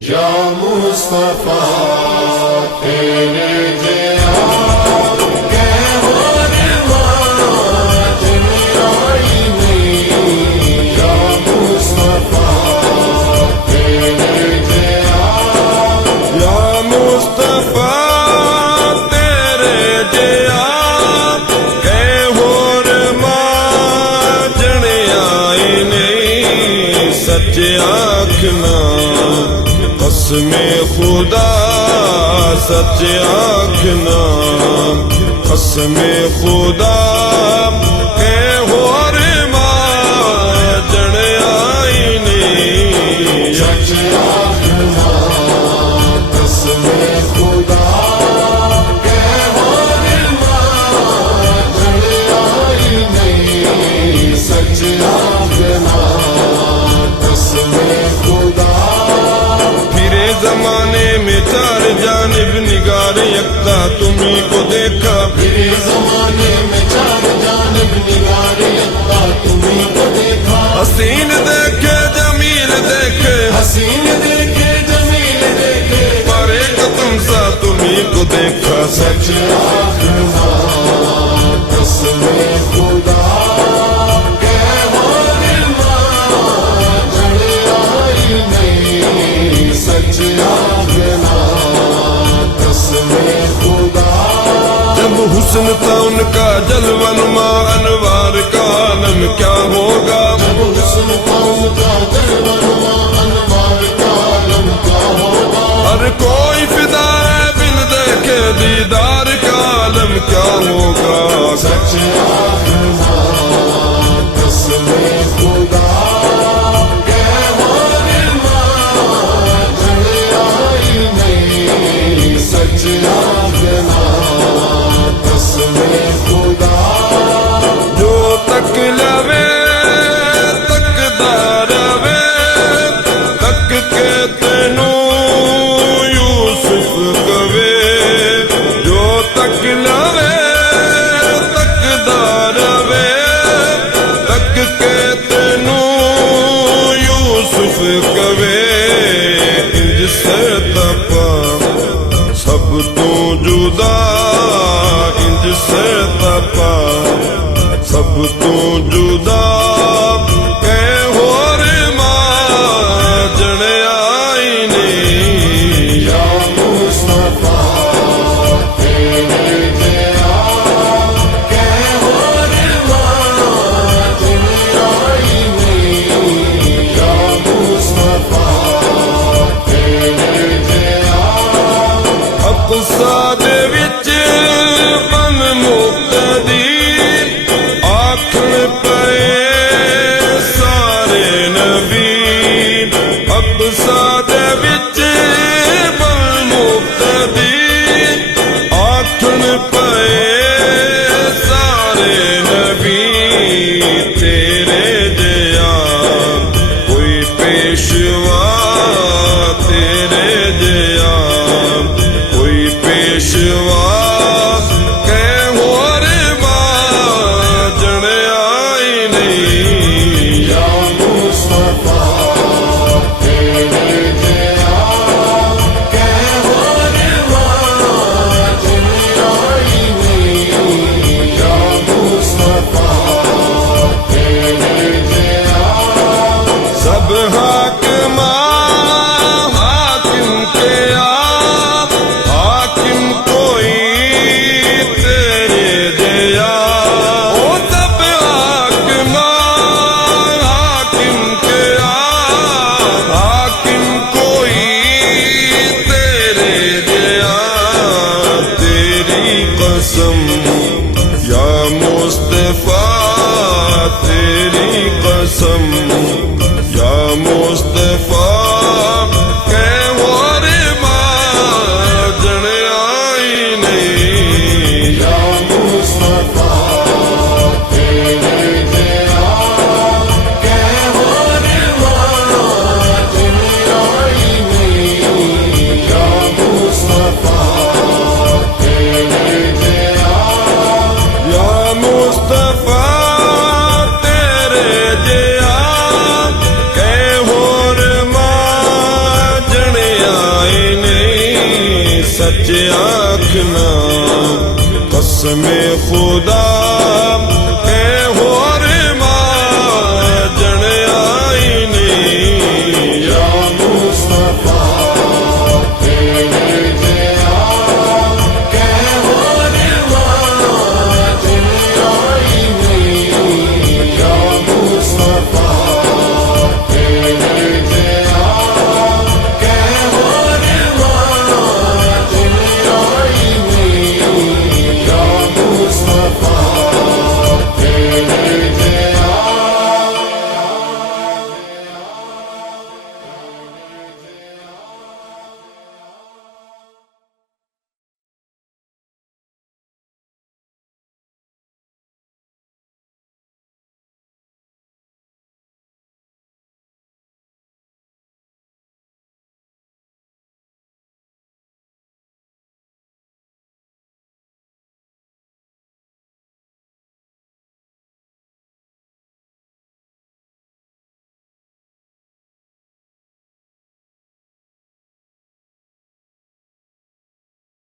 या मुस्तफा तेरे जया के हो रिवाज निराई नहीं। या मुस्तफा तेरे जया या मुस्तफा तेरे जया कै होर माजण आई नहीं। सच आखना कसमे खुदा सच आखना कसमे खुदा कै होर माजण आई नहीं। सच आखना कसमे खुदा के हो रिवाज निराई नहीं। सच आखना कसमे खुदा फिरे जमाने में चार जानिब निगार यकता तुम्ही को देखा। फिरे जमाने में चार जानिब निगार यकता तुम्ही को देखा। हसीन देखे जमील देखे हसीन देखे जमील देखे मारे तुम सा तुम्ही को देखा। सच आखना कसमे खुदा के हो रिवाज निराई नहीं। सच आखना कसमे खुदा जब हुस्न था उनका जलवनुमा अनवार का आलम क्या होगा। जब हुस्न कौम का जलवनुमा अनवार का आलम क्या होगा। हर कोई फिदा है बिन देखे दीदार का आलम क्या होगा। सच आखना कसमे खुदा के हो रिवाज निराई नहीं। सच आखना कसमे खुदा जो तक लवे तकदार वे तक के तेनू यूसुफ कवे। जो तक लवे तकदार वे तक के तेनू यूसुफ कवे। इंज से तपा सब तू जुदा इंज से तपा सब तू जुदा कै होर माजण आई नहीं। या मुस्तफा तेरे जया के हो रिवाज निराई नहीं। या मुस्तफा तेरे जया अक़सा दे विच मन मुक्तदी आखण पए सारे नबी। अक़सा दे विच मन मुक्तदी आखण पए सारे नबी। तेरे जया कोई पेशवा तेरे जया कोई पेशवा सच आखना कसम खुदा